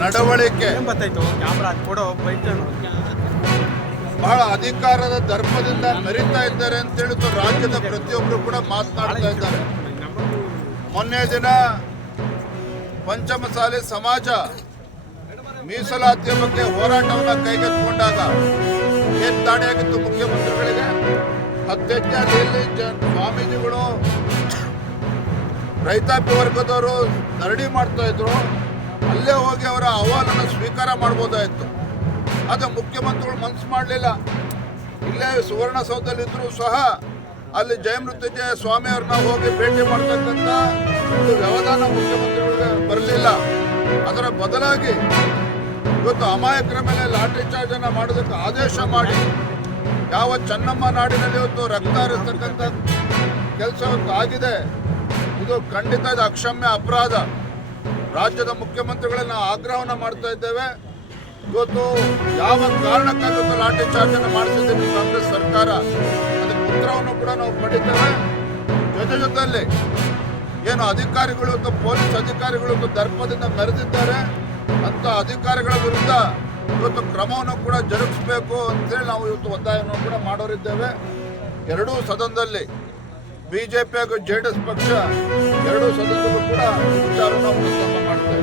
ನಡವಳಿಕೆ ಬಹಳ ಅಧಿಕಾರದ ದರ್ಪದಿಂದ ಮೆರೀತಾ ಇದ್ದಾರೆ ಅಂತ ಹೇಳಿದ್ರು ರಾಜ್ಯದ ಪ್ರತಿಯೊಬ್ಬರು ಕೂಡ ಮಾತನಾಡ್ತಾ ಇದ್ದಾರೆ. ಮೊನ್ನೆ ದಿನ ಪಂಚಮಸಾಲಿ ಸಮಾಜ ಮೀಸಲಾತಿಯ ಬಗ್ಗೆ ಹೋರಾಟವನ್ನು ಕೈಗೆತ್ತಿಕೊಂಡಾಗ ಏನ್ ದಾಳಿಯಾಗಿತ್ತು ಮುಖ್ಯಮಂತ್ರಿಗಳಿಗೆ? ಅಧ್ಯಕ್ಷತೆಯಲ್ಲಿ ಸ್ವಾಮೀಜಿಗಳು ರೈತಾಪಿ ವರ್ಗದವರು ಧರಣಿ ಮಾಡ್ತಾ ಇದ್ರು. ಅಲ್ಲೇ ಹೋಗಿ ಅವರ ಅಹವಾಲನ್ನು ಸ್ವೀಕಾರ ಮಾಡ್ಬೋದಾಯಿತು. ಅದು ಮುಖ್ಯಮಂತ್ರಿಗಳು ಮನಸ್ಸು ಮಾಡಲಿಲ್ಲ. ಇಲ್ಲೇ ಸುವರ್ಣಸೌಧದಲ್ಲಿದ್ದರೂ ಸಹ ಅಲ್ಲಿ ಜಯಮೃತ್ಯುಂಜಯ ಸ್ವಾಮಿಯವ್ರನ್ನ ಹೋಗಿ ಭೇಟಿ ಮಾಡ್ತಕ್ಕಂಥ ಒಂದು ವ್ಯವಧಾನ ಮುಖ್ಯಮಂತ್ರಿಗಳಿಗೆ ಬರಲಿಲ್ಲ. ಅದರ ಬದಲಾಗಿ ಇವತ್ತು ಅಮಾಯಕರ ಮೇಲೆ ಲಾಠಿ ಚಾರ್ಜ್ ಅನ್ನು ಮಾಡೋದಕ್ಕೆ ಆದೇಶ ಮಾಡಿ ಯಾವ ಚೆನ್ನಮ್ಮ ನಾಡಿನಲ್ಲಿ ಇವತ್ತು ರಕ್ತ ಹರಿಸ್ತಕ್ಕಂಥ ಕೆಲಸ ಆಗಿದೆ. ಇದು ಖಂಡಿತ ಇದು ಅಕ್ಷಮ್ಯ ಅಪರಾಧ. ರಾಜ್ಯದ ಮುಖ್ಯಮಂತ್ರಿಗಳನ್ನ ಆಗ್ರಹವನ್ನು ಮಾಡ್ತಾ ಇದ್ದೇವೆ. ಇವತ್ತು ಯಾವ ಕಾರಣಕ್ಕಾಗಿ ಲಾಠಿ ಚಾರ್ಜ್ ಅನ್ನು ಮಾಡಿಸಿದ್ದೇವೆ ಕಾಂಗ್ರೆಸ್ ಸರ್ಕಾರ, ಅದಕ್ಕೆ ಉತ್ತರವನ್ನು ಕೂಡ ನಾವು ಪಡಿತೇವೆ. ಜೊತೆಯಲ್ಲಿ ಏನು ಅಧಿಕಾರಿಗಳು ಇವತ್ತು ಪೊಲೀಸ್ ಅಧಿಕಾರಿಗಳು ಇವತ್ತು ದರ್ಪದಿಂದ ಮೆರೆದಿದ್ದಾರೆ ಅಂತ ಅಧಿಕಾರಿಗಳ ವಿರುದ್ಧ ಇವತ್ತು ಕ್ರಮವನ್ನು ಕೂಡ ಜರುಗಿಸಬೇಕು ಅಂತೇಳಿ ನಾವು ಇವತ್ತು ಒತ್ತಾಯವನ್ನು ಕೂಡ ಮಾಡೋರಿದ್ದೇವೆ. ಎರಡೂ ಸದನದಲ್ಲಿ ಬಿಜೆಪಿ ಹಾಗೂ ಜೆಡಿಎಸ್ ಪಕ್ಷ ಎರಡೂ ಸದನದಲ್ಲೂ ಕೂಡ ವಿಚಾರವನ್ನು ಪ್ರಸ್ತಾಪ ಮಾಡ್ತೇವೆ.